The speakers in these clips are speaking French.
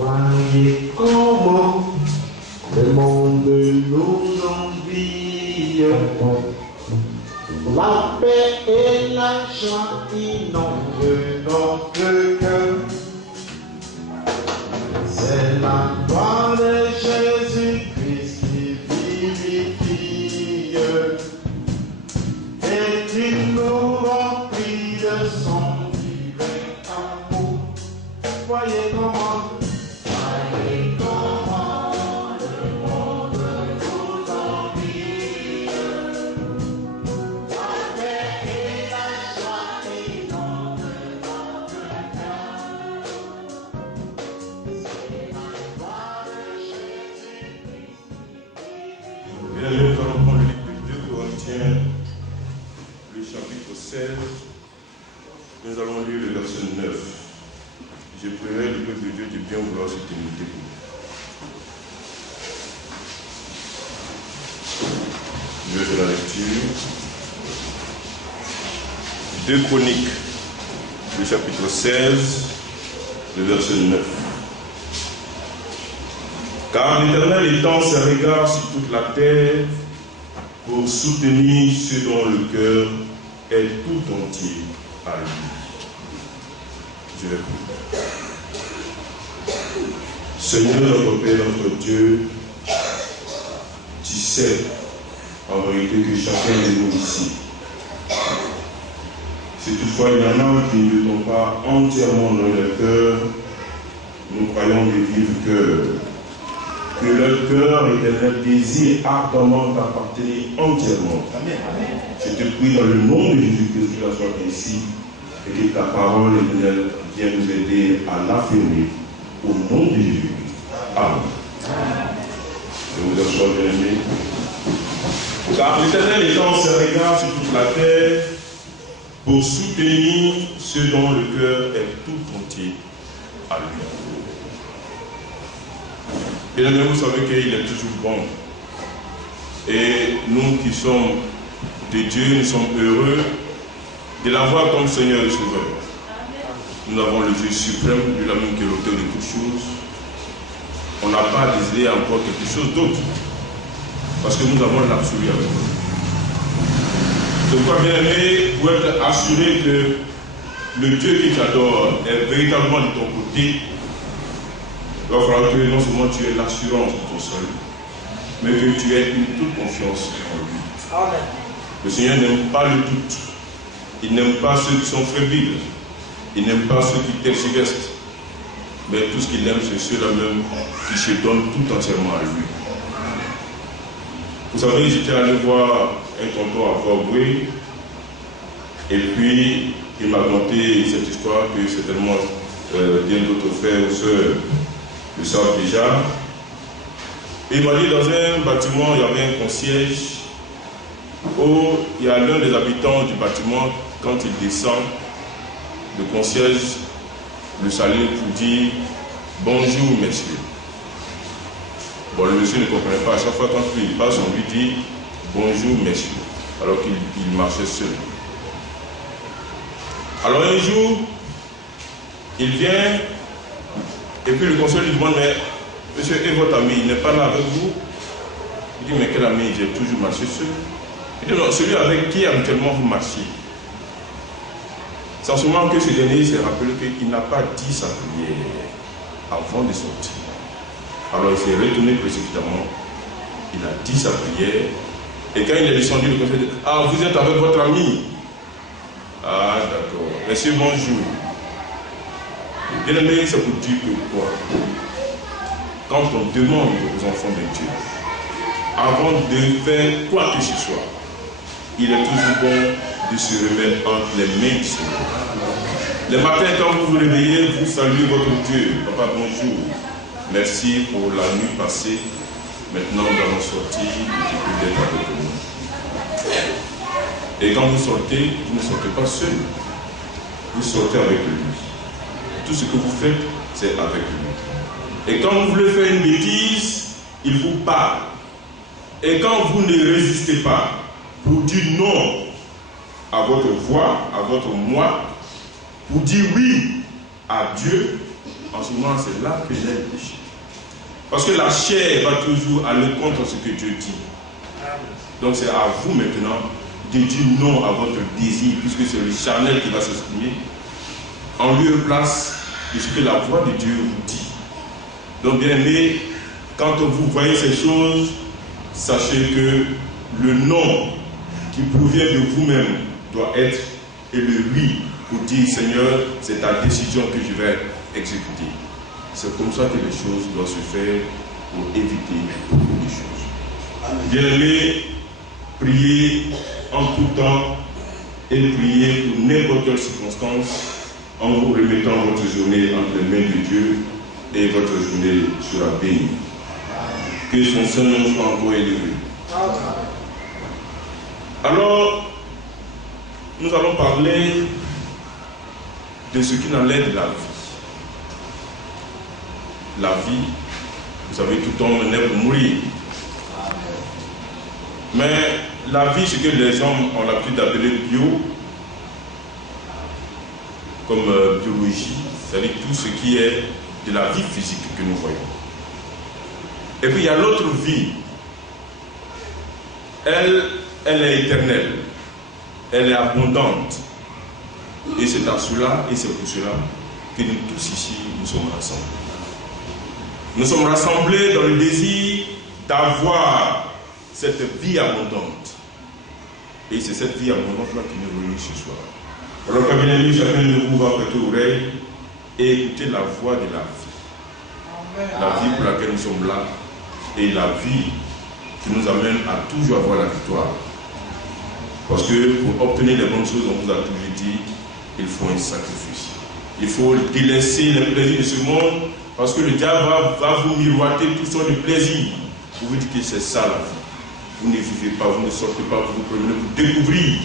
Voyez comment le monde nous envie. La paix et la joie inondent notre cœur. C'est la gloire de Jésus-Christ qui vivifie et qui nous remplit de son divin amour. Voyez comment le monde nous envie. La paix et la joie inondent notre cœur. C'est la gloire de Jésus-Christ. Bien, nous allons prendre le livre de 2 Corinthiens, le chapitre 16. Nous allons lire le verset 9. Je prierai le peuple de Dieu de bien vouloir se tenir debout. Je vais faire la lecture. 2 Chroniques, le chapitre 16, le verset 9. Car l'Éternel étend ses regards sur toute la terre pour soutenir ceux dont le cœur est tout entier à lui. Je vais prier. Seigneur, notre Père, notre Dieu, tu sais en vérité que chacun de nous ici, si toutefois il y en a qui ne t'ont pas entièrement dans leur cœur, nous croyons de vivre que leur cœur éternel désire ardemment t'appartenir entièrement. Amen. Je te prie dans le nom de Jésus que cela soit ainsi et que ta parole éternelle vienne nous aider à l'affirmer au nom de Jésus. Amen. Je vous assure, bien aimé. Car l'Éternel étend ses regards sur toute la terre pour soutenir ceux dont le cœur est tout entier à lui. Bien aimé, vous savez qu'il est toujours bon. Et nous qui sommes de Dieu, nous sommes heureux de l'avoir comme Seigneur et Sauveur. Nous avons le Dieu suprême, lui la même que l'auteur de toutes choses. On n'a pas désiré encore quelque chose d'autre. Parce que nous avons l'absolu avec nous. Donc, bien aimé, pour être assuré que le Dieu qui t'adore est véritablement de ton côté, il va falloir que non seulement tu aies l'assurance de ton salut, mais que tu aies une toute confiance en lui. Amen. Le Seigneur n'aime pas le doute. Il n'aime pas ceux qui sont fébriles. Il n'aime pas ceux qui tergiversent. Mais tout ce qu'il aime, c'est ceux-là même qui se donnent tout entièrement à lui. Vous savez, j'étais allé voir un tonton à Fort-Boué, et puis il m'a conté cette histoire que certainement bien d'autres frères ou sœurs le savent déjà. Et il m'a dit, dans un bâtiment, il y avait un concierge où il y a l'un des habitants du bâtiment, quand il descend, le concierge le salue pour dire bonjour messieurs. Bon, le monsieur ne comprenait pas. À chaque fois quand il passe, on lui dit bonjour messieurs, alors qu'il marchait seul. Alors un jour, il vient et puis le concierge lui demande, mais monsieur, et votre ami, il n'est pas là avec vous? Il dit, mais quel ami? J'ai toujours marché seul. Il dit, non, celui avec qui habituellement vous marchez. Sans seulement que ce dernier s'est rappelé qu'il n'a pas dit sa prière avant de sortir. Alors il s'est retourné précipitamment, il a dit sa prière, et quand il est descendu, le conseiller dit, ah, vous êtes avec votre ami? Ah, d'accord. Monsieur, bonjour. Bien aimé, ça vous dit que quoi? Quand on demande aux enfants de Dieu, avant de faire quoi que ce soit, il est toujours bon de se remettre entre les mains du Seigneur. Le matin, quand vous vous réveillez, vous saluez votre Dieu. Papa, bonjour. Merci pour la nuit passée. Maintenant, nous allons sortir et d'être avec nous. Et quand vous sortez, vous ne sortez pas seul. Vous sortez avec lui. Tout ce que vous faites, c'est avec lui. Et quand vous voulez faire une bêtise, il vous parle. Et quand vous ne résistez pas pour dire non à votre voix, à votre moi, pour dire oui à Dieu, en ce moment, c'est là que naît le péché. Parce que la chair va toujours aller contre ce que Dieu dit. Donc c'est à vous maintenant de dire non à votre désir, puisque c'est le charnel qui va s'exprimer, en lieu et place de ce que la voix de Dieu vous dit. Donc bien aimé, quand vous voyez ces choses, sachez que le non qui provient de vous-même doit être et le oui pour dire Seigneur, c'est ta décision que je vais exécuter. C'est comme ça que les choses doivent se faire pour éviter beaucoup de choses. Bien-aimés, priez en tout temps et priez pour n'importe quelle circonstance en vous remettant votre journée entre les mains de Dieu et votre journée sera bénie. Que son Saint-Nom soit encore élevé. Alors, nous allons parler de ce qui n'enlève la vie. La vie, vous savez, tout homme naît pour mourir. Mais la vie, ce que les hommes ont l'habitude d'appeler bio, comme biologie, c'est-à-dire tout ce qui est de la vie physique que nous voyons. Et puis il y a l'autre vie. Elle est éternelle. Elle est abondante. Et c'est à cela, et c'est pour cela que nous tous ici, nous sommes rassemblés. Nous sommes rassemblés dans le désir d'avoir cette vie abondante. Et c'est cette vie abondante-là qui nous réunit ce soir. Alors, comme bien aimé, chacun de vous va prêter l'oreille et écouter la voix de la vie. La vie pour laquelle nous sommes là. Et la vie qui nous amène à toujours avoir la victoire. Parce que pour obtenir les bonnes choses, on vous a toujours dit, il faut un sacrifice. Il faut délaisser les plaisirs de ce monde, parce que le diable va vous miroiter toutes sortes de plaisirs. Vous vous dites que c'est ça la vie. Vous ne vivez pas, vous ne sortez pas, vous vous promenez pour découvrir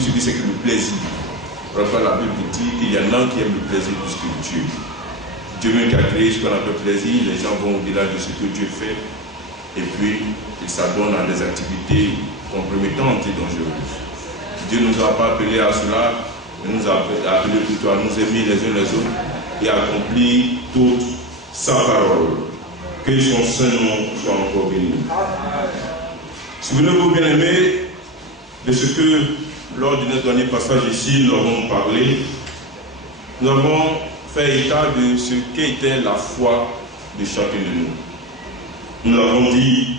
ce que c'est que le plaisir. Parfois la Bible dit qu'il y en a qui aiment le plaisir plus que Dieu. Dieu même qui a créé ce qu'on appelle plaisir, les gens vont au-delà de ce que Dieu fait, et puis ils s'adonnent à des activités compromettantes et dangereuses. Dieu ne nous a pas appelés à cela, mais nous a appelés plutôt à nous aimer les uns les autres et à accomplir toute sa parole. Que son Saint-Nom soit encore béni. Souvenez-vous, bien aimés, de ce que, lors de notre dernier passage ici, nous avons parlé. Nous avons fait état de ce qu'était la foi de chacun de nous. Nous avons dit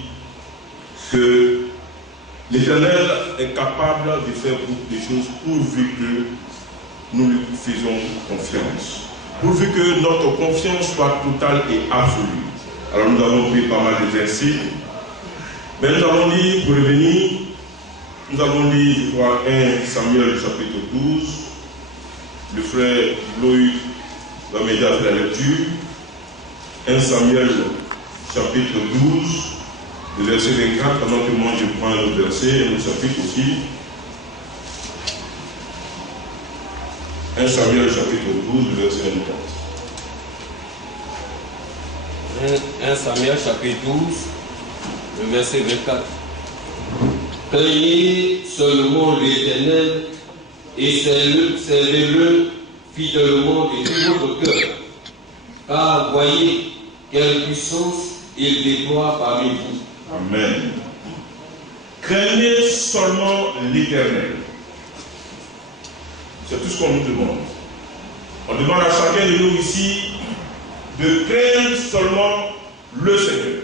que l'Éternel est capable de faire beaucoup de choses pourvu que nous lui faisons confiance. Pourvu que notre confiance soit totale et absolue. Alors nous avons pris pas mal de versets. Mais nous avons dit, pour revenir, nous avons dit, je crois, 1 Samuel chapitre 12. Le frère Loïc va m'aider à faire la lecture. 1 Samuel chapitre 12, le verset 24, pendant que moi je prends le verset et le chapitre aussi. 1 Samuel chapitre 12, le verset 24. 1 Samuel chapitre 12, le verset 24. Craignez seulement l'Éternel et servez-le fidèlement de tout votre cœur. Car voyez quelle puissance il déploie parmi vous. Amen. Craignez seulement l'Éternel. C'est tout ce qu'on nous demande. On demande à chacun de nous ici de craindre seulement le Seigneur.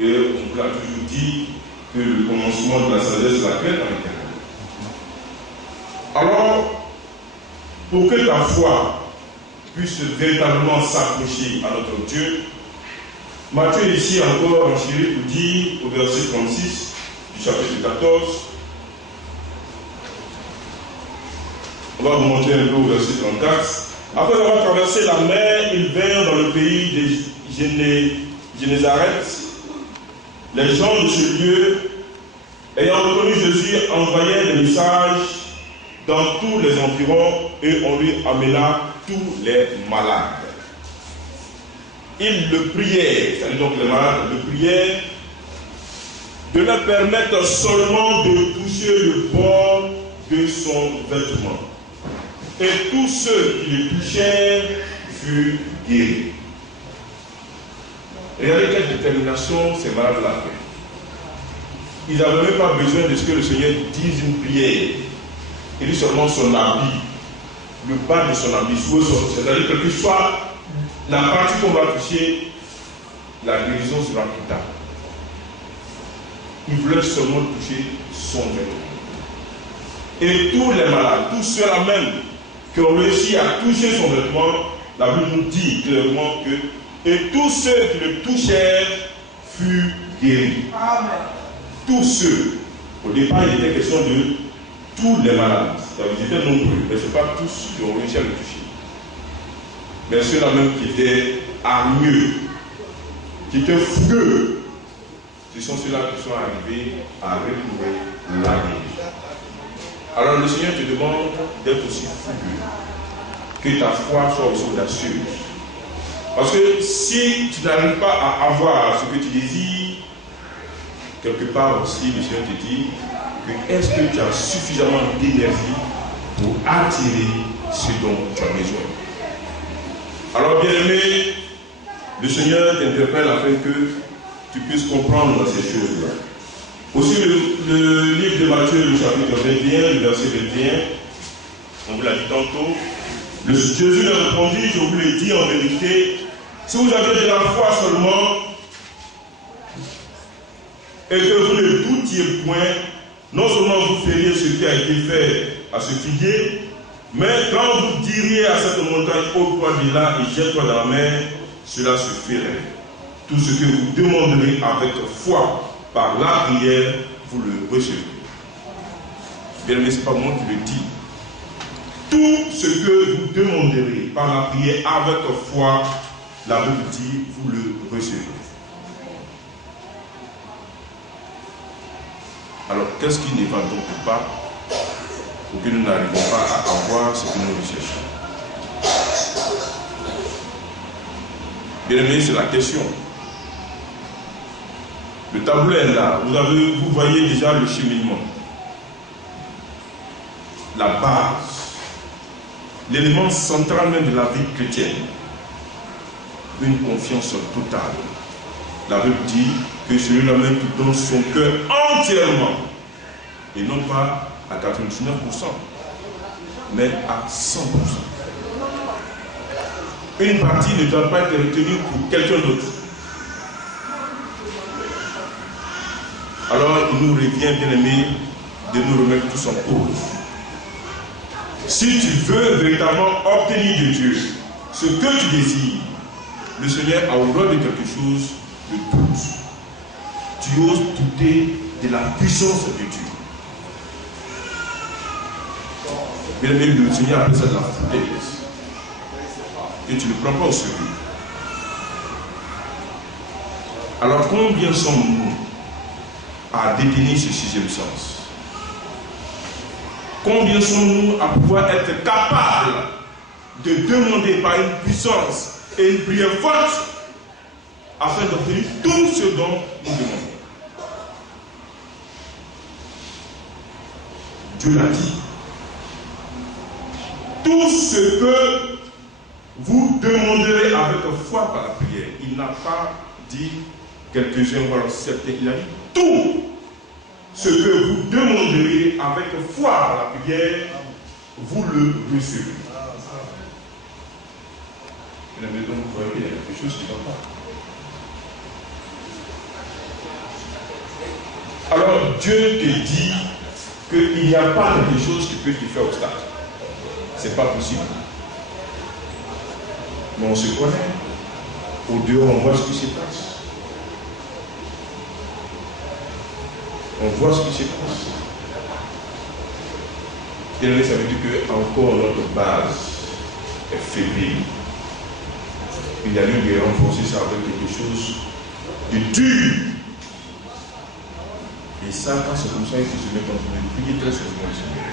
Et on vous a toujours dit que le commencement de la sagesse, c'est la crainte à l'Éternel. Alors, pour que ta foi puisse véritablement s'accrocher à notre Dieu, Matthieu ici encore enchéri pour dire au verset 36 du chapitre 14, on va vous montrer un peu au verset 34. Après avoir traversé la mer, ils vinrent dans le pays de Génézareth. Les gens de ce lieu, ayant reconnu Jésus, envoyaient des messages dans tous les environs et on lui amena tous les malades. Ils le priaient, c'est-à-dire donc les malades le priaient, de leur permettre seulement de toucher le bord de son vêtement. Et tous ceux qui le touchèrent furent guéris. Regardez quelle détermination ces malades l'ont fait. Ils n'avaient même pas besoin de ce que le Seigneur dise une prière. Il dit seulement son habit, le bas de son habit, c'est-à-dire que quelle que soit la partie qu'on va toucher, la guérison sera plus tard. Ils voulaient seulement toucher son vêtement. Et tous les malades, tous ceux-là même qui ont réussi à toucher son vêtement, la Bible nous dit clairement que et tous ceux qui le touchèrent furent guéris. Amen. Tous ceux. Au départ, il était question de tous les malades. Ils étaient nombreux, mais ce n'est pas tous qui ont réussi à le toucher. Mais ceux-là même qui étaient hargneux, qui étaient fougueux, ce sont ceux-là qui sont arrivés à retrouver la guérison. Alors le Seigneur te demande d'être aussi fougueux, que ta foi soit aussi audacieuse. Parce que si tu n'arrives pas à avoir ce que tu désires, quelque part aussi le Seigneur te dit que est-ce que tu as suffisamment d'énergie pour attirer ce dont tu as besoin. Alors bien aimé, le Seigneur t'interpelle afin que tu puisses comprendre ces choses-là. Aussi le livre de Matthieu, le chapitre 21, le verset 21, on vous l'a dit tantôt, Jésus leur répondit, je vous le dis en vérité, si vous avez de la foi seulement, et que vous ne doutiez point, non seulement vous feriez ce qui a été fait à ce figuier, mais quand vous diriez à cette montagne, ôte-toi de là et jette-toi dans la mer, cela se ferait. Tout ce que vous demanderez avec foi par la prière, vous le recevrez. Bien aimé, ce n'est pas moi qui le dis. Tout ce que vous demanderez par la prière avec foi, la Bible dit, vous le recevrez. Alors, qu'est-ce qui ne va donc pas pour que nous n'arrivons pas à avoir ce que nous recherchons? Bien aimé, c'est la question. Le tableau est là. Vous voyez déjà le cheminement. La base. L'élément central même de la vie chrétienne. Une confiance totale. La Bible dit que celui-là même qui donne son cœur entièrement, et non pas à 99%, mais à 100%. Une partie ne doit pas être retenue pour quelqu'un d'autre. Alors il nous revient, bien aimé, de nous remettre tous en cause. Si tu veux véritablement obtenir de Dieu ce que tu désires, le Seigneur a horreur de quelque chose de doute. Tu oses douter de la puissance de Dieu. Bien aimé, le Seigneur appelle ça de la foutaise. Et tu ne le prends pas au sérieux. Alors combien sommes-nous à détenir ce sixième sens? Combien sommes-nous à pouvoir être capables de demander par une puissance et une prière forte afin d'obtenir tout ce dont nous demandons? Dieu l'a dit. Tout ce que vous demanderez avec foi par la prière. Il n'a pas dit quelques-uns vont l'accepter. Il a dit tout ce que vous demanderez avec foi par la prière, vous le recevrez. Et la maison, vous voyez, il y a quelque chose qui ne va pas. Alors Dieu te dit qu'il n'y a pas quelque chose qui peut te faire obstacle. Ce n'est pas possible. Mais on se connaît. Au dehors, on voit ce qui se passe. On voit ce qui se passe. Et ça veut dire que encore notre base est faible. Il y a lieu de renforcer ça avec quelque chose de dur. Et ça, quand c'est comme ça, il faut se mettre en train de prier très sérieusement.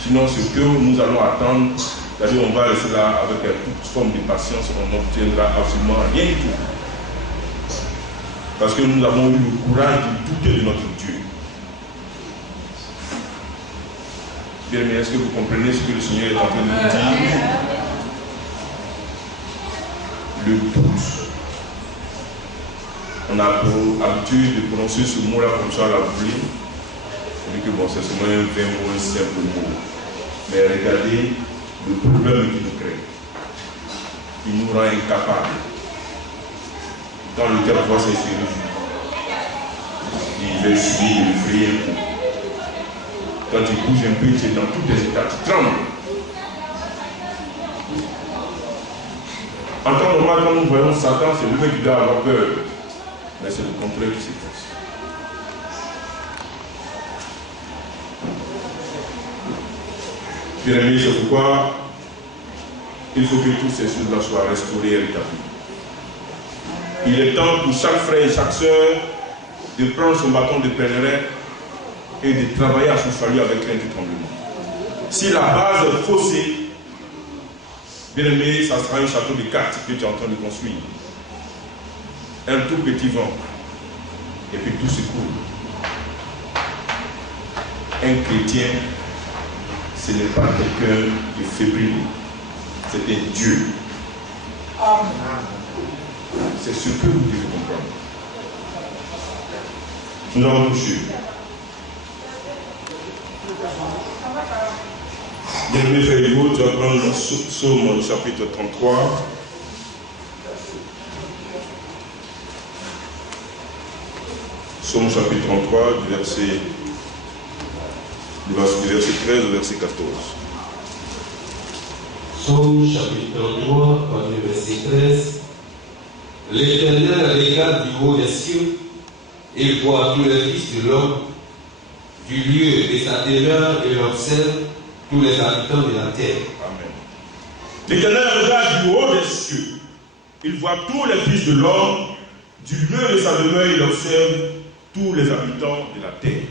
Sinon, ce que nous allons attendre, c'est-à-dire on va rester là avec toute forme de patience, on n'obtiendra absolument rien du tout. Parce que nous avons eu le courage de douter de notre Dieu. Bien, mais est-ce que vous comprenez ce que le Seigneur est en train de nous dire? Le 12. On a pour habitude de prononcer ce mot-là comme ça à la volée. On dit que bon, c'est seulement un vain mot, un simple mot. Mais regardez le problème qu'il nous crée. Il nous rend incapables. Quand le cœur voit ses réjouit, il veut suivre, il veut prier un coup. Quand tu bouges un peu, tu es dans tous tes états, tu trembles. En temps normal, quand nous voyons Satan, c'est lui qui doit avoir peur. Mais c'est le contraire qui se passe. Bien aimé, c'est pourquoi il faut que toutes ces choses-là soient restaurées et rétablies. Il est temps pour chaque frère et chaque soeur de prendre son bâton de pèlerin et de travailler à son salut avec crainte et tremblement. Si la base est faussée, bien aimé, ça sera un château de cartes que tu es en train de construire. Un tout petit vent, et puis tout s'écoule. Un chrétien, ce n'est pas quelqu'un de fébrile, c'est un Dieu. C'est ce que vous devez comprendre. Nous allons toucher. Bien-aimé frère Hugo, tu vas prendre le psaume chapitre 33. Psaume chapitre 33, du verset 13 au verset 14. Psaume chapitre 33, verset 13. L'Éternel regarde du haut des cieux et voit tous les fils de l'homme, du lieu de sa demeure et observe tous les habitants de la terre. Amen. L'Éternel regarde du haut des cieux. Il voit tous les fils de l'homme, du lieu de sa demeure, il observe tous les habitants de la terre.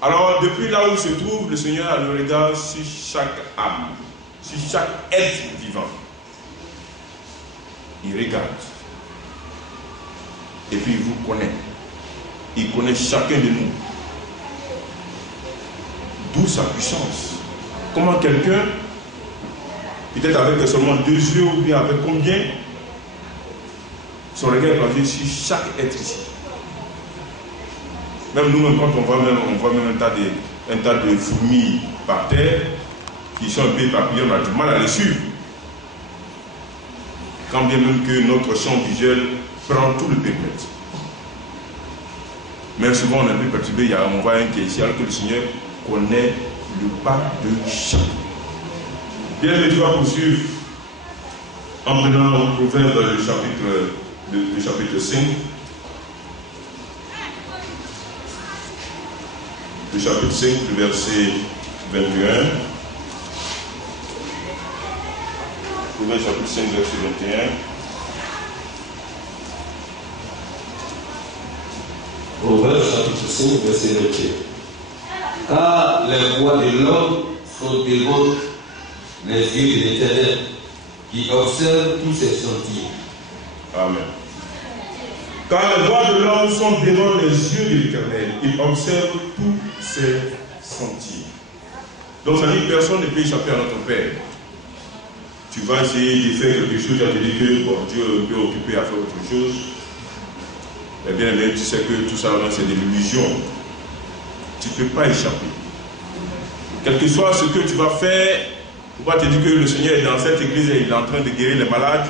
Alors, depuis là où il se trouve, le Seigneur a le regard sur chaque âme, sur chaque être vivant. Il regarde. Et puis il vous connaît. Il connaît chacun de nous. D'où sa puissance. Comment quelqu'un, peut-être avec seulement 2 yeux ou bien avec combien, son regard est basé sur chaque être ici. Même nous-mêmes, quand on voit même un tas de fourmis par terre, qui sont un peu éparpillées, on a du mal à les suivre. Quand bien même que notre champ visuel prend tout le périmètre. Mais souvent on est un peu perturbé, on voit un qui est ici, alors que le Seigneur connaît le pas de chacun. Bien, tu vas poursuivre en prenant le proverbe le chapitre 5. Le chapitre 5, le verset 21. Proverbe chapitre 5, verset 21. Proverbe chapitre 5, verset 21. Car les voies de l'homme sont devant les yeux de l'Éternel, qui observe tous ses sentiers. Amen. Car les voies de l'homme sont devant les yeux de l'Éternel, il observe tous ses sentiers. Donc ça dit que personne ne peut échapper à notre Père. Tu vas essayer de faire quelque chose, tu vas te dire que bon, Dieu est un peu occupé à faire autre chose. Eh bien, tu sais que tout ça c'est de l'illusion. Tu ne peux pas échapper. Quel que soit ce que tu vas faire, on va te dire que le Seigneur est dans cette église et il est en train de guérir les malades.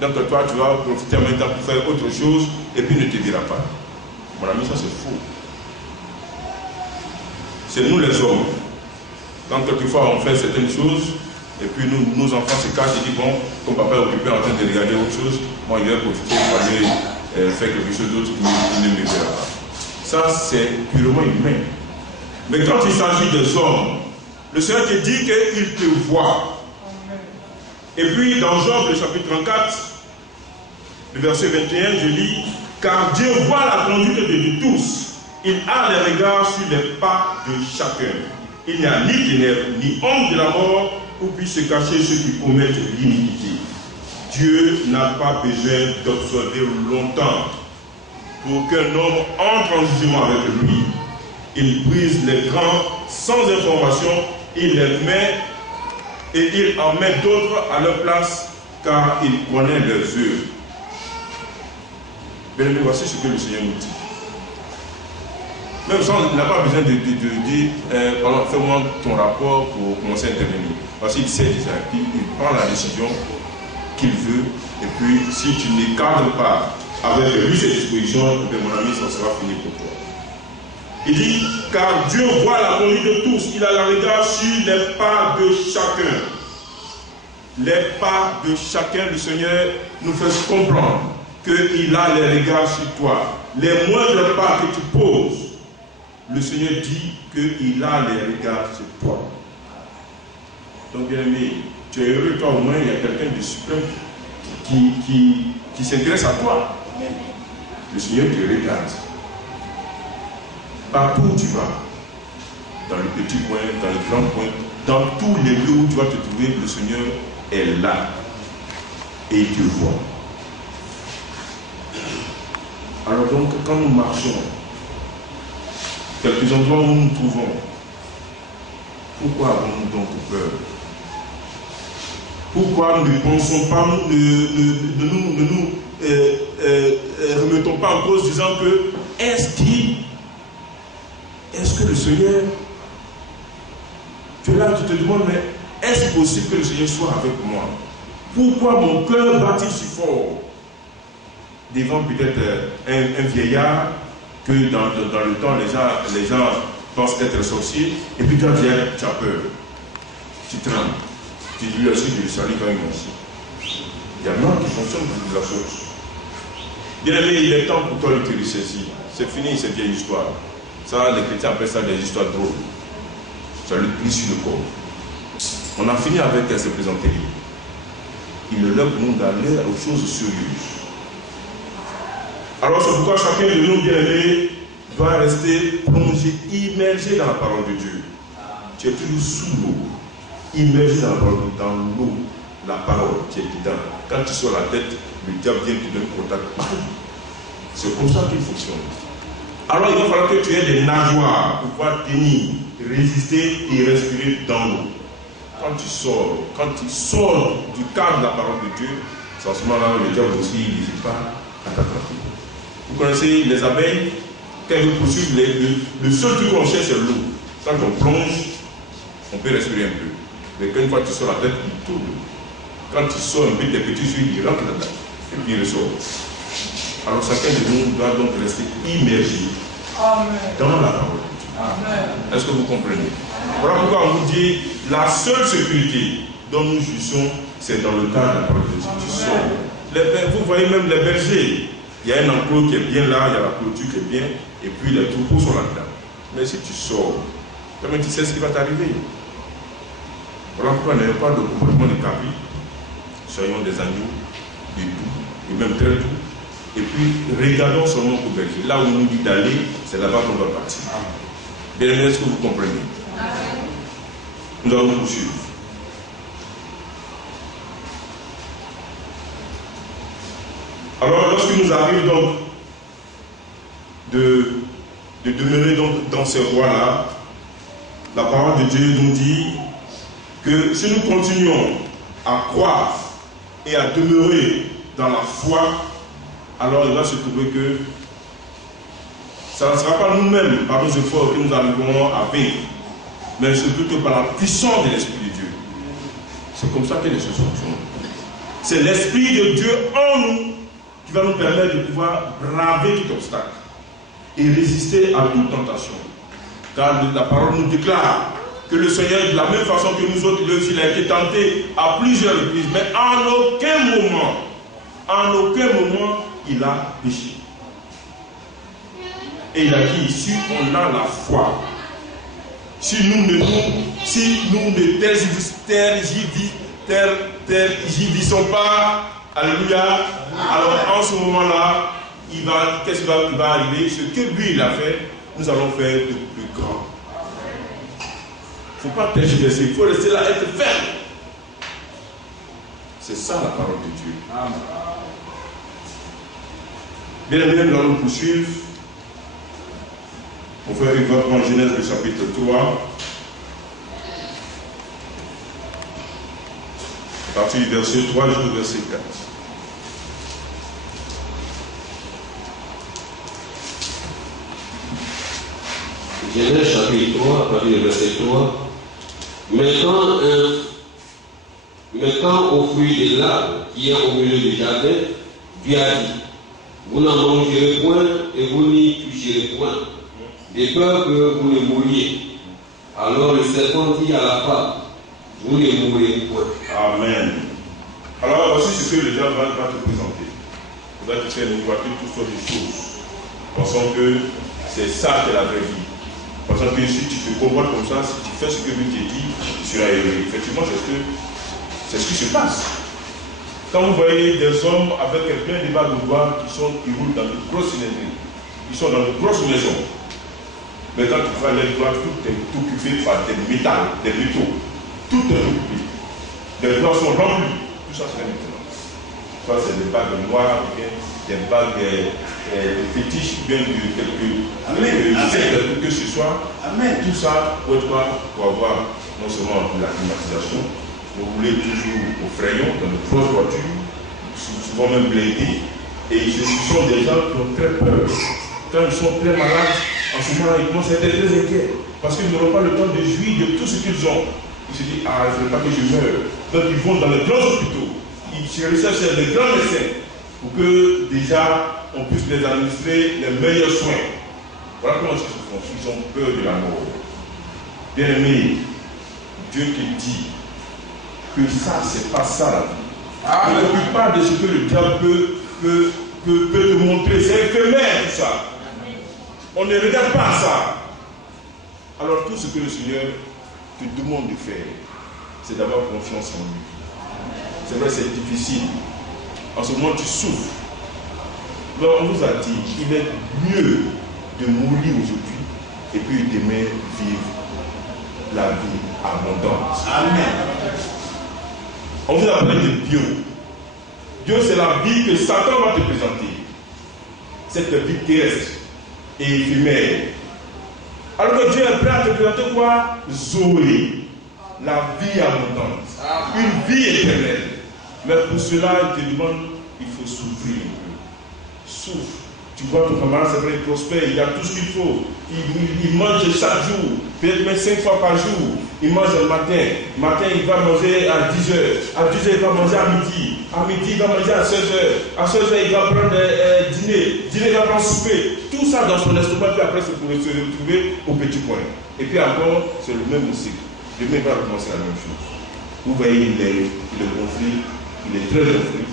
Donc toi, tu vas profiter en même temps pour faire autre chose et puis ne te dira pas. Mon ami, ça c'est faux. C'est nous les hommes. Quand quelquefois on fait certaines choses, et puis nos enfants se cachent et disent bon, comme papa est occupé en train de regarder autre chose, moi il va profiter pour aller faire quelque chose d'autre qui ne me verra pas. Ça c'est purement humain. Mais quand il s'agit des hommes, le Seigneur te dit qu'il te voit. Et puis dans Job, le chapitre 34, le verset 21, je lis, car Dieu voit la conduite de tous. Il a les regards sur les pas de chacun. Il n'y a ni ténèbres, ni ombre de la mort, où puissent se cacher ceux qui commettent l'iniquité. Dieu n'a pas besoin d'observer longtemps pour qu'un homme entre en jugement avec lui. il brise les grands sans information, il les met et il en met d'autres à leur place, car il connaît leurs œuvres. Bien aimé, voici ce que le Seigneur nous dit. Même ça, il n'a pas besoin de dire fais-moi ton rapport pour commencer à intervenir. Parce qu'il sait déjà, il prend la décision qu'il veut, et puis si tu ne cadres pas avec lui ses dispositions, mon ami, ça sera fini pour toi. Il dit, car Dieu voit la conduite de tous, il a la regard sur les pas de chacun. Les pas de chacun, le Seigneur nous fait comprendre qu'il a les regards sur toi. Les moindres pas que tu poses, le Seigneur dit qu'il a les regards sur toi. Donc bien aimé, tu es heureux, toi au moins, il y a quelqu'un de suprême qui s'intéresse à toi. Le Seigneur te regarde. Partout où tu vas, dans le petit coin, dans le grand coin, dans tous les lieux où tu vas te trouver, le Seigneur est là et il te voit. Alors donc, quand nous marchons, quelques endroits où nous nous trouvons, pourquoi avons-nous donc peur? Pourquoi ne pensons pas, ne nous remettons pas en cause disant que est-ce que le Seigneur, tu es là, tu te demandes, mais est-ce possible que le Seigneur soit avec moi? Pourquoi mon cœur bat-il si fort devant peut-être un vieillard que dans le temps les gens pensent être sorciers, et puis quand tu as peur, tu trembles, tu dis lui aussi que le salut va ici. Il y a un homme qui fonctionne de la chose. Bien aimé, il est temps pour toi de te ressaisir. C'est fini cette vieille histoire. Ça, les chrétiens appellent ça des histoires drôles. Ça le plie sur le corps. On a fini avec se présenter. Il est l'heure pour nous d'aller aux choses sérieuses. Alors c'est pourquoi chacun de nous, bien-aimés, doit rester plongé, immergé dans la parole de Dieu. Tu es toujours sous l'eau, immergé dans la parole, dans l'eau, la parole, tu es dedans. Quand tu sors la tête, le diable vient te donner contact. C'est comme ça qu'il fonctionne. Alors il va falloir que tu aies des nageoires pour pouvoir tenir, résister et respirer dans l'eau. Quand tu sors du cadre de la parole de Dieu, c'est à ce moment-là le diable aussi n'hésite pas à t'attraper. Vous connaissez les abeilles, quand elles poursuivent, le seul truc qu'on cherche c'est l'eau. Quand on plonge, on peut respirer un peu. Mais quand une fois tu sors la tête, il tourne. Quand tu sors un peu tes petits yeux, il rentre là-dedans. Et puis il ressort. Alors chacun de nous doit donc rester immergé dans la parole de Dieu. Est-ce que vous comprenez? Voilà pourquoi on vous dit la seule sécurité dont nous jouissons, c'est dans le cadre de la parole de Dieu. Tu sors. Vous voyez même les bergers. Il y a un enclos qui est bien là, il y a la clôture qui est bien, et puis les troupeaux sont là-dedans. Mais si tu sors, comment tu sais ce qui va t'arriver? Voilà pourquoi n'ayons pas de comportement de capri. Soyons des agneaux, des doux, et même très doux. Et puis, regardons seulement au berger. Là où on nous dit d'aller, c'est là-bas qu'on doit partir. Bien aimé, est-ce que vous comprenez? Nous allons poursuivre. Alors, lorsqu'il nous arrive donc de demeurer donc dans ces voies-là, la parole de Dieu nous dit que si nous continuons à croire et à demeurer dans la foi, alors il va se trouver que ça ne sera pas nous-mêmes, par nos efforts, que nous arriverons à vaincre, mais c'est plutôt par la puissance de l'Esprit de Dieu. C'est comme ça que les choses fonctionnent. C'est l'Esprit de Dieu en nous qui va nous permettre de pouvoir braver tout obstacle et résister à toute tentation. Car la parole nous déclare que le Seigneur, de la même façon que nous autres, il a été tenté à plusieurs reprises, mais en aucun moment, il a péché. Et il a dit, si on a la foi, si nous ne tergiversons pas, alléluia, alors en ce moment-là, qu'est-ce qui va arriver? Ce que lui il a fait, nous allons faire de plus grand. Il ne faut pas tergiverser, il faut rester là, être ferme. C'est ça la parole de Dieu. Amen. Bien aimé, nous allons poursuivre. Mon frère, il va prendre Genèse le chapitre 3. À partir du verset 3 jusqu'au verset 4. Genèse chapitre 3, à partir du verset 3. Mettant au fruit de l'arbre qui est au milieu du jardin, Dieu a dit, vous n'en mangerez point et vous n'y toucherez point, de peur que vous ne mouriez. Alors le serpent dit à la femme, vous ne mourrez point. Amen. Alors voici ce que le diable va te présenter. Il va te faire miroiter toutes sortes de choses, pensant que c'est ça qui est la vraie vie. Pensant que si tu te comportes comme ça, si tu fais ce que Dieu te dit, tu seras heureux. Effectivement, c'est ce qui se passe. Quand vous voyez des hommes avec plein de bagues de bois qui roulent dans de grosses cylindrées, ils sont dans de grosses maisons. Mais quand tu vas les doigts, tout est occupé par des métaux, tout est occupé. Les doigts sont remplis. Tout ça, c'est maintenant. Soit c'est des bagues noires, ou bien des bagues fétiches, ou bien de quelques que ce soit. Amen. Tout ça, pour avoir non seulement la climatisation, vous roulez toujours au crayon, dans de grosses voitures, souvent même blindées. Et ce sont des gens qui ont très peur. Quand ils sont très malades, en ce moment-là, ils commencent à être très inquiets. Parce qu'ils n'auront pas le temps de jouir de tout ce qu'ils ont. Ils se disent, ah, je ne veux pas que je meure. Donc ils vont dans les grands hôpitaux. Ils recherchent les grands médecins pour que déjà on puisse les administrer les meilleurs soins. Voilà comment ils se font. Ils ont peur de la mort. Bien aimé, Dieu te dit que ça, c'est pas ça la vie. Ne t'occupe pas de ce que le diable peut te montrer. C'est éphémère tout ça. On ne regarde pas ça. Alors tout ce que le Seigneur te demande de faire, c'est d'avoir confiance en lui. C'est vrai, c'est difficile. En ce moment, tu souffres. Alors, on nous a dit qu'il est mieux de mourir aujourd'hui et puis demain vivre la vie abondante. Amen. On vous a parlé de Dieu. Dieu, c'est la vie que Satan va te présenter. Cette vie terrestre et éphémère. Alors que Dieu est prêt à te présenter quoi? Zoé, la vie abondante, une vie éternelle. Mais pour cela, il te demande, il faut souffrir un peu. Souffre. Tu vois ton camarade, c'est vrai, il prospère, il a tout ce qu'il faut. Il mange chaque jour, peut-être même 5 fois par jour. Il mange le matin. Le matin, il va manger à 10h. À 10h, il va manger à midi. À midi, il va manger à 16h. À 16h, il va prendre dîner. Dîner, il va prendre souper. Tout ça dans son estomac, puis après, c'est pour se retrouver au petit coin. Et puis encore, c'est le même cycle. Demain, il va recommencer la même chose. Vous voyez, il est conflit. Il est très conflit.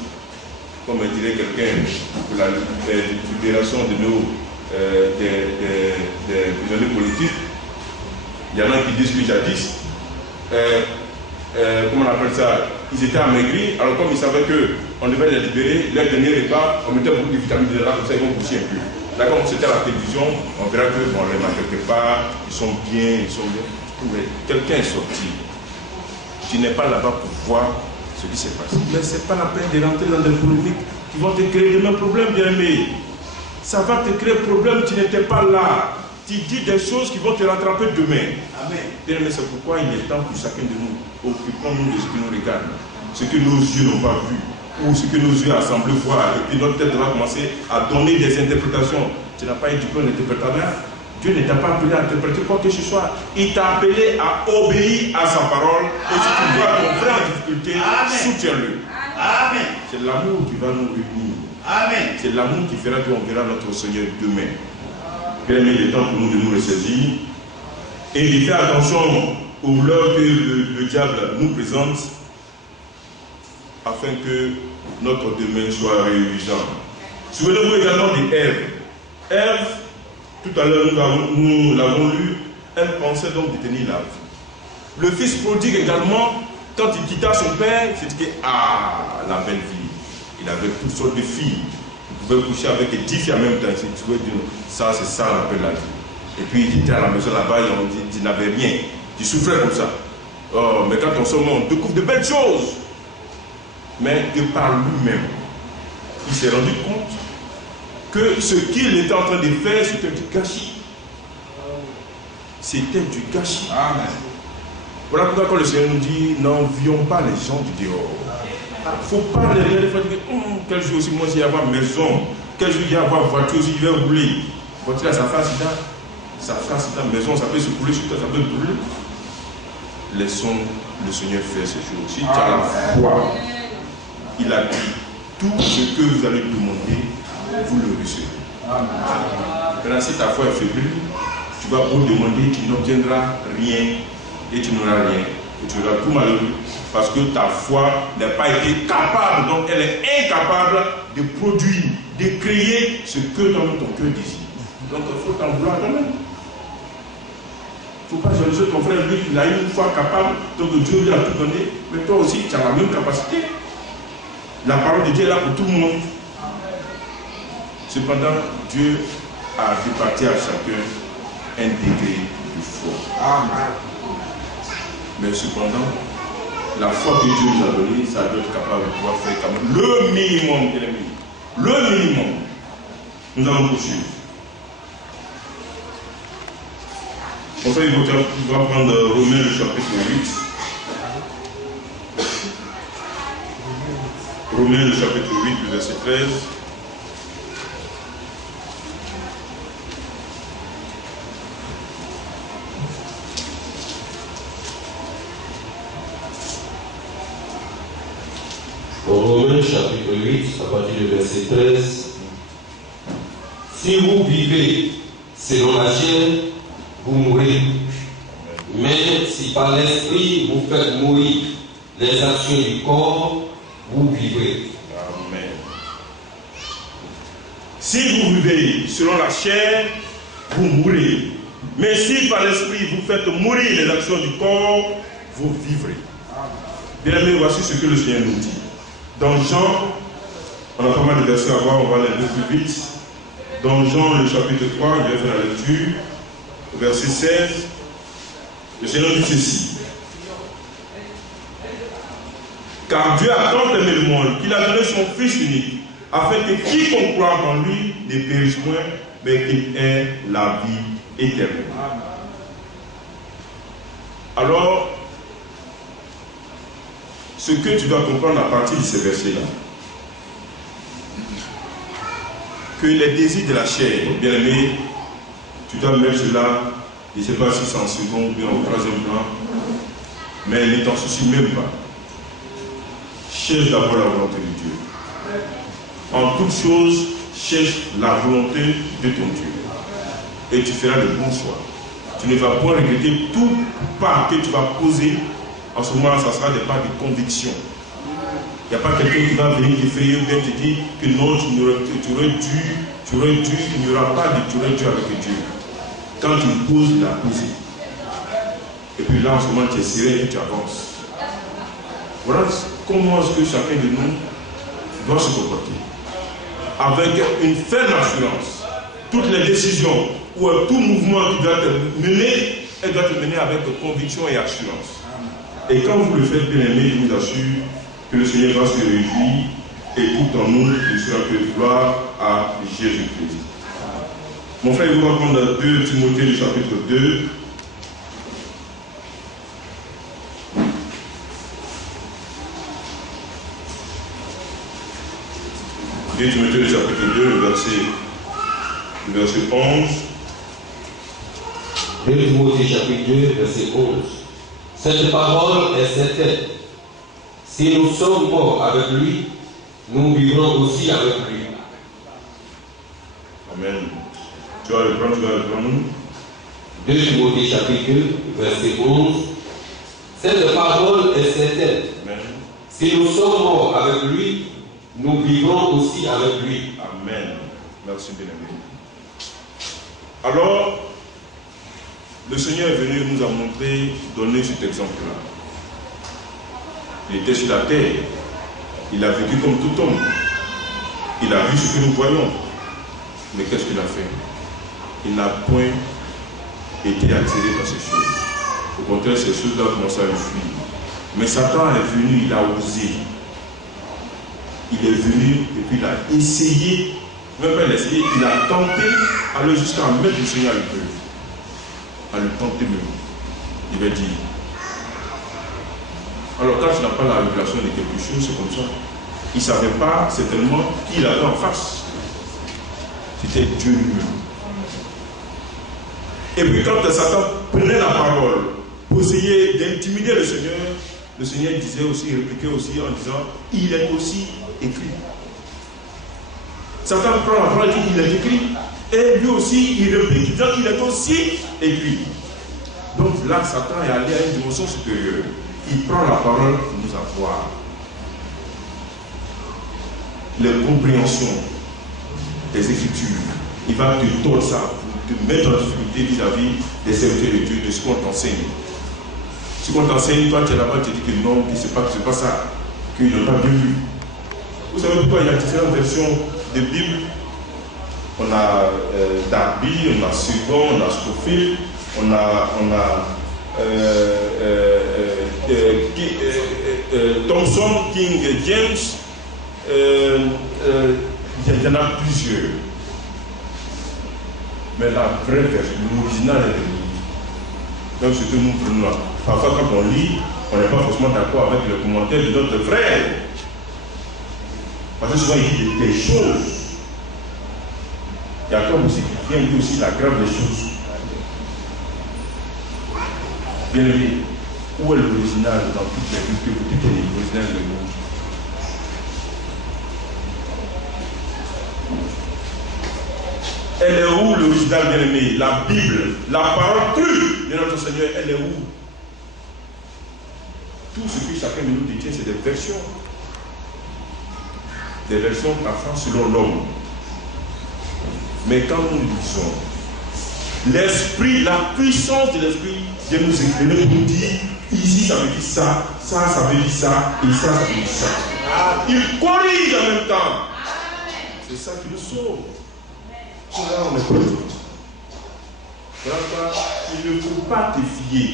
Comme dirait quelqu'un, pour la libération de des prisonniers politiques, il y en a qui disent que jadis, comment on appelle ça, ils étaient amaigris, alors comme ils savaient qu'on devait les libérer, leur dernier repas, on mettait beaucoup de vitamines dedans, comme ça ils vont pousser un peu. Là, comme c'était à la télévision, on verra que bon, les marques quelque part, ils sont bien. Mais quelqu'un est sorti. Tu n'es pas là-bas pour voir ce qui s'est passé. Mais ce n'est pas la peine de rentrer dans des polémiques qui vont te créer de mêmes problèmes, bien aimé. Ça va te créer problème, tu n'étais pas là. Tu dis des choses qui vont te rattraper demain. Amen. Bien aimé, c'est pourquoi il est temps pour chacun de nous, occupons-nous de ce qui nous regarde, ce que nos yeux n'ont pas vu, ou ce que nos yeux assemblés voient, et puis notre tête va commencer à donner des interprétations. Tu n'as pas un diplôme d'interprétateur. Dieu ne t'a pas appelé à interpréter quoi que ce soit. Il t'a appelé à obéir à sa parole. Et si tu vois ton frère en difficulté, soutiens-le. Amen. C'est l'amour qui va nous réunir. Amen. C'est l'amour qui fera qu'on verra notre Seigneur demain. Bien aimé, il est temps pour nous de nous ressaisir et de faire attention aux leurres que le diable nous présente afin que notre demain soit réjouissant. Souvenez-vous également d'Ève. Ève, tout à l'heure nous l'avons lu, elle pensait donc détenir la vie. Le fils prodigue également, quand il quitta son père, il s'est dit que la belle vie. Il avait toutes sortes de filles. Il pouvait coucher avec 10 filles en même temps. Il pouvait dire, ça c'est ça l'appelle la vie. Et puis il était à la maison là-bas, il n'avait rien. Il souffrait comme ça. Oh, mais quand on se monte, on découvre de belles choses. Mais de par lui-même, il s'est rendu compte que ce qu'il était en train de faire, c'était du gâchis. c'était du gâchis. Amen. Voilà pourquoi quand le Seigneur nous dit, n'envions pas les gens du dehors. Il ne faut pas les regarder, quel jour aussi, moi, s'il y a avoir maison, quel jour il y a avoir voiture, si je vais rouler. Voiture, ça fasse ça, maison, ça peut se couler sur toi, ça peut brûler. Laissons le Seigneur faire ces choses. Si tu as la foi, il a dit, tout ce que vous allez demander, vous le recevez. Maintenant, si ta foi est faible, tu vas vous demander, tu n'obtiendras rien et tu n'auras rien. Et tu seras tout malheureux parce que ta foi n'a pas été capable, donc elle est incapable de produire, de créer ce que ton cœur désire. Donc il faut t'en vouloir toi-même. Il ne faut pas jalouser ton frère, lui, il a une foi capable, donc Dieu lui a tout donné, mais toi aussi tu as la même capacité. La parole de Dieu est là pour tout le monde. Cependant, Dieu a réparti à chacun un degré de foi. Amen. Mais cependant, la foi que Dieu nous a donnée, ça doit être capable de pouvoir faire quand même le minimum, le minimum. Nous allons poursuivre. Enfin, il va prendre Romains le chapitre 8. Romains le chapitre 8, le verset 13. Romains chapitre 8, à partir du verset 13. Si vous vivez selon la chair, vous mourrez. Mais si par l'esprit vous faites mourir les actions du corps, vous vivrez. Amen. Si vous vivez selon la chair, vous mourrez. Mais si par l'esprit vous faites mourir les actions du corps, vous vivrez. Bien aimé, voici ce que le Seigneur nous dit. Dans Jean, on a pas mal de versets à voir, on va aller plus vite. Dans Jean, le chapitre 3, je vais faire la lecture, verset 16. Le Seigneur dit ceci. Car Dieu a tant aimé le monde qu'il a donné son Fils unique, afin que quiconque croit en lui ne périsse point, mais qu'il ait la vie éternelle. Alors, ce que tu dois comprendre à partir de ces versets-là, que les désirs de la chair, bien aimé, tu dois mettre cela, je ne sais pas si c'est en second ou bien au troisième plan, mais ne t'en soucie même pas. Cherche d'abord la volonté de Dieu. En toute chose, cherche la volonté de ton Dieu. Et tu feras le bon choix. Tu ne vas pas regretter tout pas que tu vas poser. En ce moment, ça sera des pas de conviction. Il n'y a pas quelqu'un qui va venir t'effrayer ou bien te dire que non, tu aurais dû, il n'y aura pas de tu aurais dû avec Dieu. Quand tu poses, il a posé. Et puis là, en ce moment, tu es serré et tu avances. Voilà comment est-ce que chacun de nous doit se comporter. Avec une ferme assurance. Toutes les décisions ou tout mouvement qui doit être mené, elle doit être menée avec conviction et assurance. Et quand vous le faites, bien aimé, je vous assure que le Seigneur va se réjouir et tout en nous ne sera que gloire à Jésus-Christ. Mon frère, il va prendre 2 Timothée, le chapitre 2. 2 Timothée, le chapitre 2, le verset 11. 2 Timothée, chapitre 2, verset 11. Cette parole est certaine. Si nous sommes morts avec lui, nous vivrons aussi avec lui. Amen. Tu vas le prendre. 2 Timothée, chapitre 2, verset 11. Cette parole est certaine. Amen. Si nous sommes morts avec lui, nous vivrons aussi avec lui. Amen. Merci, bien-aimé. Alors, le Seigneur est venu nous a montré, donner cet exemple-là. Il était sur la terre. Il a vécu comme tout homme. Il a vu ce que nous voyons. Mais qu'est-ce qu'il a fait? Il n'a point été attiré par ces choses. Au contraire, ces choses-là ont commencé à le fuir. Mais Satan est venu, il a osé. Il est venu et puis il a essayé, même pas essayé, il a tenté, aller jusqu'à mettre le Seigneur à l'épreuve. à le tenter même. Il va dire. Alors quand tu n'as pas la révélation de quelque chose, c'est comme ça. Il ne savait pas certainement qui il avait en face. C'était Dieu lui-même. Et puis quand Satan prenait la parole pour essayer d'intimider le Seigneur disait aussi, répliquait aussi en disant, il est aussi écrit. Satan prend la parole et dit, il est écrit. Et lui aussi, il réplique, disant, il est aussi écrit. Donc là, Satan est allé à une dimension supérieure. Il prend la parole pour nous avoir les compréhensions des Écritures. Il va te tordre ça, pour te mettre en difficulté vis-à-vis des serviteurs de Dieu, de ce qu'on t'enseigne. Ce qu'on t'enseigne, toi tu es là-bas, tu te dis que non, que ce n'est pas ça, qu'ils n'ont pas bien vu. Vous savez pourquoi il y a différentes versions de Bible. On a Darby, on a Second, on a Scofield, on a Thompson, King James, il y en a plusieurs. Mais la vraie version, l'original est le livre. Donc ce que nous prenons là. Parfois quand on lit, on n'est pas forcément d'accord avec le commentaire de notre frère. Parce que souvent il dit des choses. Il y a comme aussi qui vient dire aussi la grave des choses. Bien aimé, où est l'original dans toutes les Bibles que vous dites l'original de nous? Elle est où l'original, bien aimé? La Bible, la parole crue de notre Seigneur, elle est où? Tout ce que chacun de nous détient, c'est des versions. Des versions parfois selon l'homme. Mais quand nous lisons, l'esprit, la puissance de l'esprit vient nous éclairer pour nous dire, ici ça veut dire ça, ça veut dire ça, et ça veut dire ça. Il corrige en même temps. C'est ça qui nous sauve. Là, on est content. Voilà pourquoi il ne faut pas te fier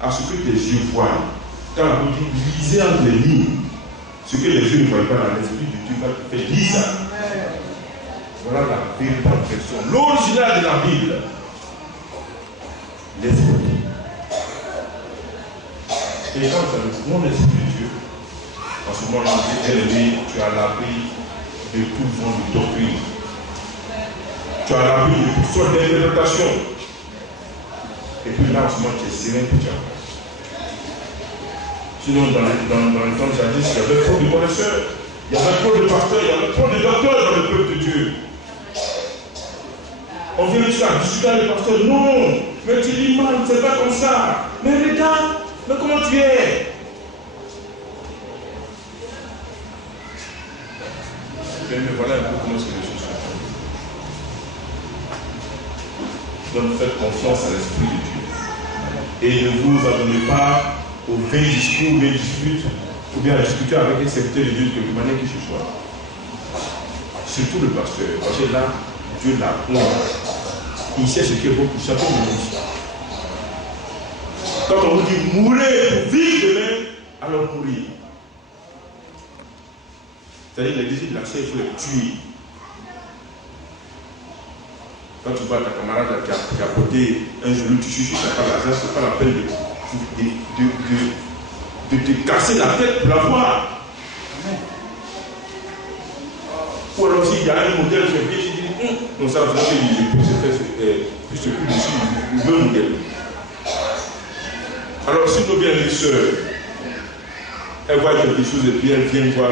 à ce que tes yeux voient. Quand on dit lisez entre les lignes, ce que les yeux ne voient pas dans l'esprit de Dieu va te faire lire ça. Voilà la véritable version. L'original de la Bible. L'esprit. Et quand mon esprit de Dieu, en ce moment, élevé, tu as l'abri de tout vent de doctrine. Tu as l'abri de toutes sortes d'interprétations. Et puis là, en ce moment, tu es serein pour Dieu. Sinon, dans le temps jadis, il y avait trop de connaisseurs, il y avait trop de pasteurs, il y avait trop de docteurs dans le peuple de Dieu. On vient jusqu'à discuter avec le pasteur, non, mais tu dis mal, c'est pas comme ça. Mais regarde, mais comment tu es? Mais voilà un peu comment est-ce que les choses sont. Donc faites confiance à l'Esprit de Dieu. Et ne vous abonnez pas aux vains discours, aux vains disputes, ou bien à discuter avec un serviteur de Dieu de quelque manière que ce soit. Surtout le pasteur, parce que là, Dieu l'a honte. Il sait ce qui est bon pour chacun de nous. Quand on vous dit mourrez pour vivre demain, alors mourir. C'est-à-dire les désirs de la chair, il faut les tuer. Quand tu vois ta camarade qui a porté un genou tissu sur ta l'argent, ce n'est pas la peine de te casser la tête pour la voir. Ou alors s'il y a un modèle qui est bien, tu dis, non, ça va faire il peut se faire plus dessus le modèle. Alors si nos bien les sœurs, elles voient quelque chose et puis elles viennent voir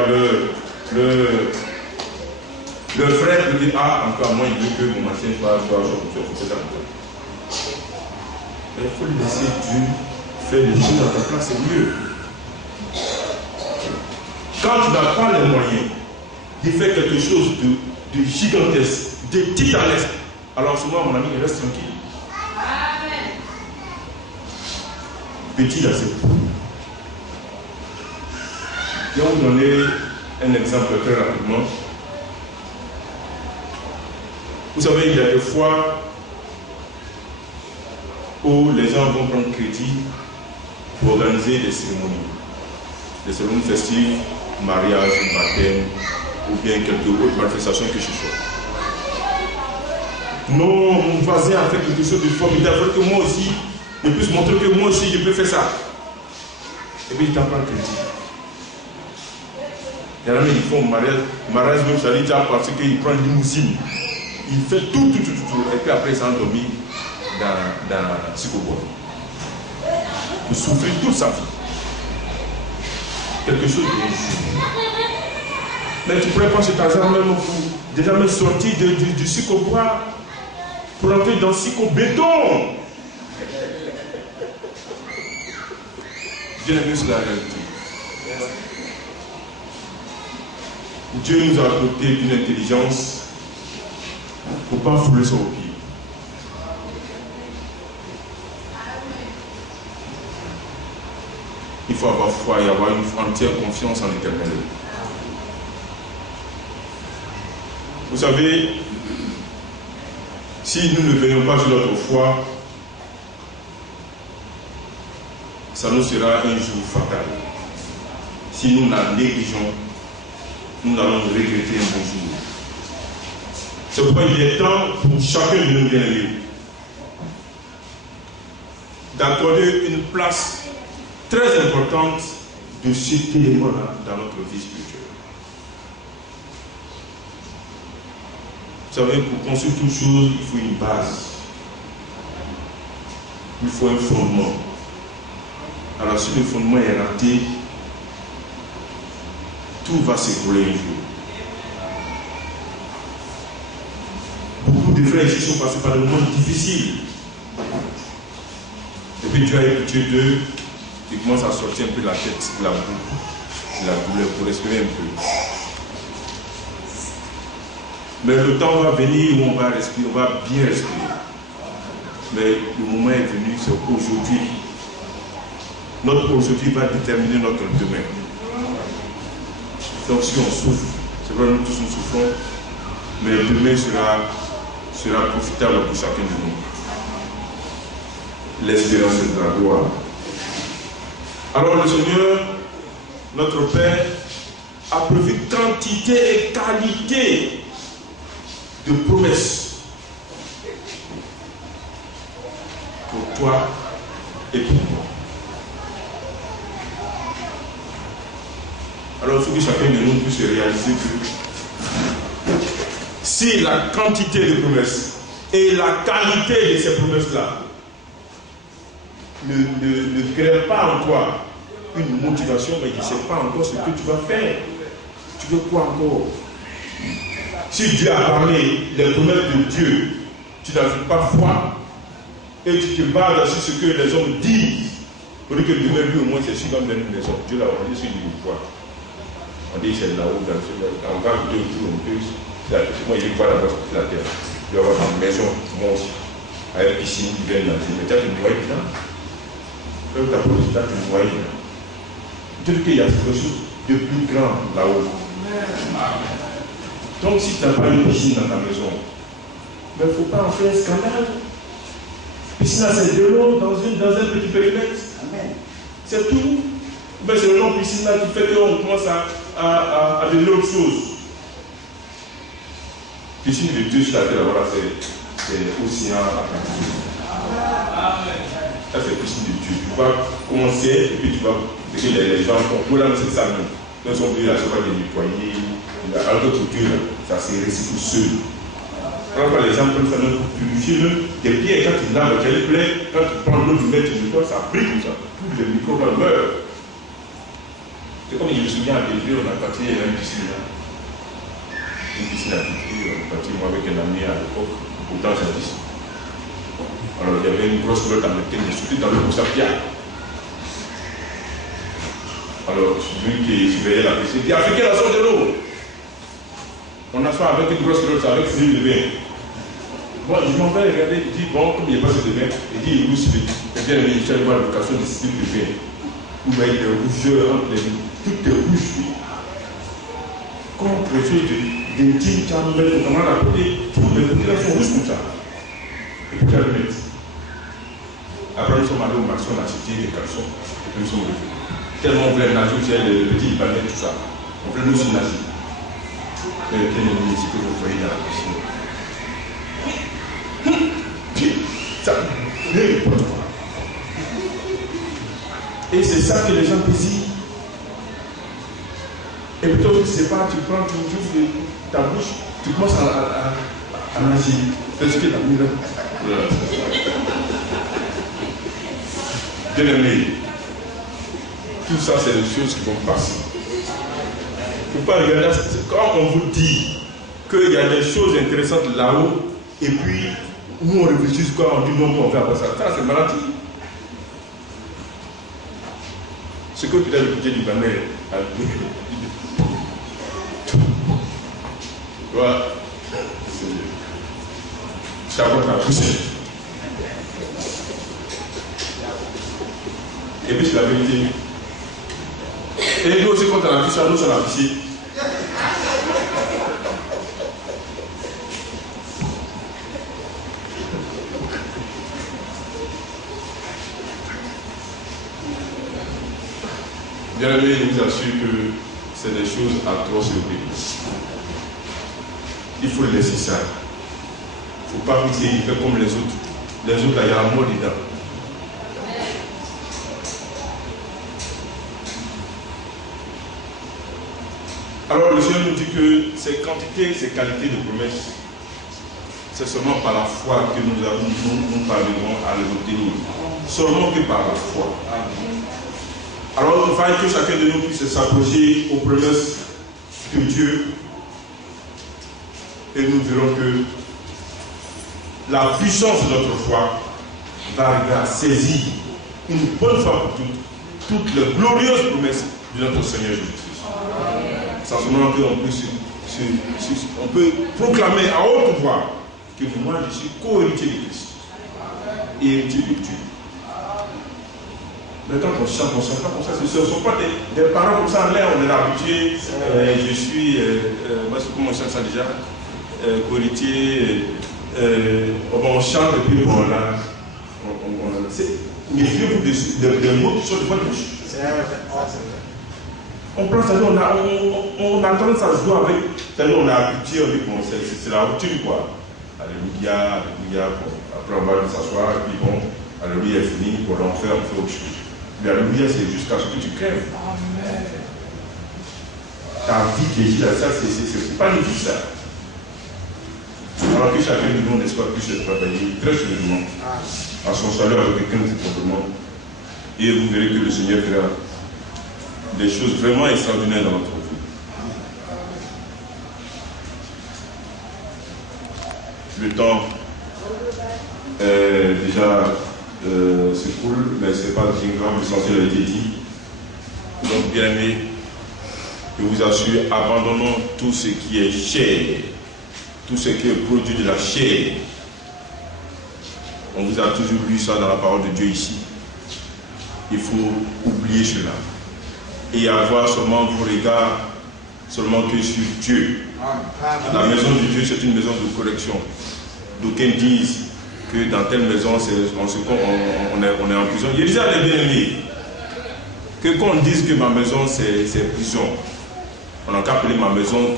leur frère peut dire, ah, encore moi, il veut que mon ancien soit ça. Mais il faut laisser Dieu faire les choses à ta place, c'est mieux. Quand tu n'as pas les moyens de faire quelque chose de gigantesque, de titanesque, alors souvent, mon ami, il reste tranquille. Amen. Petit là, c'est tout. Je vais vous donner un exemple très rapidement. Vous savez, il y a des fois où les gens vont prendre crédit pour organiser des cérémonies festives, mariage, baptême, ou bien quelques autres manifestations que ce soit. Non, mon voisin a fait quelque chose de formidable, que moi aussi, il puisse montrer que moi aussi je peux faire ça. Et puis il t'en prend crédit. Il y en a qui font mariage même ça dit parce qu'il prend une limousine. Il fait tout. Et puis après il s'est endormi dans Psychobois. Il souffre toute sa vie. Quelque chose d'injuste. Mais tu pourrais prendre cet argent même pour déjà même sortir du Psychobois pour entrer dans Psychobéton. Dieu n'est plus sur la réalité. Dieu nous a doté d'une intelligence pour ne pas fouler son pied. Il faut avoir foi et avoir une entière confiance en l'Éternel. Vous savez, si nous ne venions pas sur notre foi, ça nous sera un jour fatal. Si nous la négligeons, nous allons regretter un bon jour. C'est pourquoi il est temps pour chacun de nous bien-aimés d'accorder une place très importante de cet élément-là dans notre vie spirituelle. Vous savez, pour construire toute chose, il faut une base. Il faut un fondement. Alors si le fondement est raté, tout va s'écrouler un jour. Beaucoup de frères ici sont passés par des moments difficiles. Et puis Dieu a écouté d'eux, ils commencent à sortir un peu la tête, la boue, la douleur pour respirer un peu. Mais le temps va venir où on va respirer, on va bien respirer. Mais le moment est venu, c'est aujourd'hui. Notre aujourd'hui va déterminer notre demain. Donc si on souffre, c'est vrai, nous tous nous souffrons, mais le demain sera profitable pour chacun de nous. L'espérance est de la gloire. Alors le Seigneur, notre Père, a prévu quantité et qualité de promesses pour toi et pour moi. Alors il faut que chacun de nous puisse réaliser que si la quantité de promesses et la qualité de ces promesses-là ne crée pas en toi une motivation, mais tu ne sais pas encore ce que tu vas faire. Tu veux quoi encore? Si Dieu a parlé les promesses de Dieu, tu n'as pas foi et tu te bases sur ce que les hommes disent, pour dire que demain, lui au moins, c'est sûr dans une maison. Dieu l'a dit sur une foi. On dit c'est là-haut, on va goûter autour un peu. Moi, il va là-bas sur la terre. Il va avoir une maison, moi aussi, avec piscine, qui vient là. Mais tu as une noyée dedans. Comme tu as posé là, tu as une noyée dedans. Dieu dit qu'il y a quelque chose de plus grand là-haut. Donc, si tu n'as pas une piscine dans ta maison, il ne faut pas en faire un scandale. Piscine, c'est de l'eau dans un petit périmètre. C'est tout. Mais c'est le nom piscine là qui fait qu'on commence à donner autre chose. Piscine de Dieu sur la terre, voilà, c'est océan Atlantique. Ça, c'est piscine de Dieu. Tu vas commencer et puis tu vas. Parce que les gens font. Nous, là, c'est ça, nous. Nous sommes venus là, ça va les nettoyer. Alors que pour Dieu, ça c'est récit pour ceux. Quand les gens peuvent faire pour purifier des pierres, quand tu laves, qu'elle plaît, quand tu prends l'eau du mètre, ça brille comme ça. Tous les microbes meurent. C'est comme je me souviens à Bélier, on a parti à une piscine là. Une piscine à Bélier, on a parti moi avec un ami à l'époque, autant j'ai dit. Alors il y avait une grosse flotte en métal, je suis dans le Moussapia. Alors celui qui surveillait la piscine dit Africain, la sorte de l'eau. On assoit avec une grosse flotte, avec une de bain. Bon, je m'en vais regarder, il dit bon, comme il n'y a pas de bain, il dit il rouge, et bien il cherche voir l'éducation des styles de bain. Vous voyez des rougeurs entre les mains. Tout est rouge. Quand on préfère des jeans, tu as nouvelle, comment la côté, tous les bouquets sont rouges comme ça. Et puis tu as le mettre. Après, nous sommes allés au marché, on a acheté des caleçons. Et puis nous sommes revenus. Tellement on voulait nager, tu sais, le petit balai, tout ça. On voulait nous aussi nager. Mais quel est le musique que vous voyez dans la piscine? Puis, ça, n'importe quoi. Et c'est ça que les gens désirent. Et plutôt que tu ne sais pas, tu prends, tu ouvres ta bouche, tu commences à nager. C'est ce que tu as mis là. Bien aimé, tout ça c'est des choses qui vont passer. Il ne faut pas regarder, quand on vous dit qu'il y a des choses intéressantes là-haut, et puis nous on réfléchit sur quoi, on dit non, on fait après ça. Ça c'est maladie. Ce que tu as écouté du Libanais, voilà. Ça va la pousser. Et puis c'est la vérité. Et nous aussi quand on a vu ça, nous on a poussé. Bien aimé, je vous assure que c'est des choses atroces et horribles. Il faut le laisser ça. Il ne faut pas fixer, il fait comme les autres. Les autres, là, il y a un mot dedans. Alors le Seigneur nous dit que ces quantités, ces qualités de promesses, c'est seulement par la foi que nous parviendrons à les obtenir. Seulement que par la foi. Alors il faut que chacun de nous puisse s'approcher aux promesses de Dieu. Et nous verrons que la puissance de notre foi va arriver à saisir une bonne fois pour toutes les glorieuses promesses de notre Seigneur Jésus-Christ. C'est à ce moment qu'on peut proclamer à haute voix que moi je suis co-héritier de Christ et héritier de Dieu. Mais quand on chante pas comme ça, ce ne sont pas des paroles comme ça en l'air, on est habitué. Je suis, moi comment on chante ça déjà, co-héritier, on chante et puis on a. Méfiez-vous des mots qui sortent de votre bouche. On prend ça, on a tendance à jouer avec, c'est-à-dire on est habitué, on dit bon, c'est la routine quoi. Alléluia, alléluia, bon, après on va s'asseoir, et puis bon, alléluia est fini, on en fait autre chose. Mais alléluia c'est jusqu'à ce que tu crèves. Ta vie qui est là, ça c'est pas une vie ça. Alors que chacun de nous, n'est-ce pas, puisse travailler très sérieusement à son salut avec quelqu'un de comportement. Et vous verrez que le Seigneur fera des choses vraiment extraordinaires dans notre vie. Le temps déjà s'écoule, mais ce n'est pas grave, l'essentiel a été dit. Donc, bien aimés, je vous assure, abandonnons tout ce qui est chair, tout ce qui est produit de la chair. On vous a toujours lu ça dans la parole de Dieu ici. Il faut oublier cela et avoir seulement vos regards seulement que sur Dieu. La maison de Dieu, c'est une maison de correction. D'aucuns disent que dans telle maison, on est en prison. Il y a déjà les bien-aimés que quand on dise que ma maison c'est prison, on n'a qu'à appeler ma maison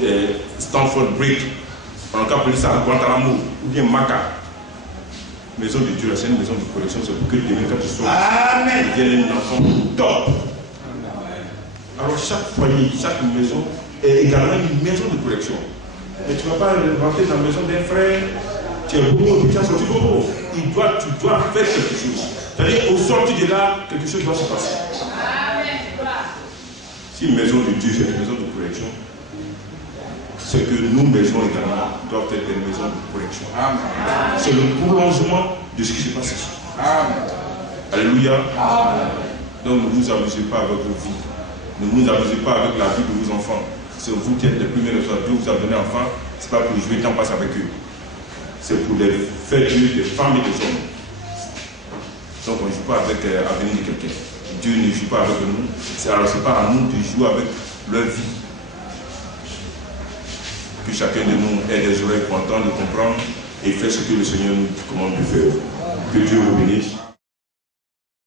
Stanford Brick, on n'a qu'à appeler ça Guantanamo ou bien Maca. Maison de Dieu, c'est une maison de correction, c'est pour que demain quand tu sors, il y ait une enfant top. Alors chaque foyer, chaque maison est également une maison de correction. Mais tu ne vas pas rentrer dans la maison d'un frère, tu es beau, tu as sorti beau. Tu dois faire quelque chose. C'est-à-dire, au sortir de là, quelque chose doit se passer. Si une maison de Dieu, c'est une maison de correction, c'est que nos maisons également doivent être des maisons de correction. C'est le prolongement de ce qui se passe ici. Alléluia. Donc ne vous amusez pas avec vos vies. Ne vous amusez pas avec la vie de vos enfants. C'est vous qui êtes les premiers responsables. Dieu vous a donné enfants, ce n'est pas pour jouer le temps passe avec eux. C'est pour les faire vivre des femmes et des hommes. Donc on ne joue pas avec l'avenir de quelqu'un. Dieu ne joue pas avec nous. Alors ce n'est pas à nous de jouer avec leur vie. Que chacun de nous ait des oreilles pour entendre, de comprendre et faire ce que le Seigneur nous commande de faire. Que Dieu vous bénisse.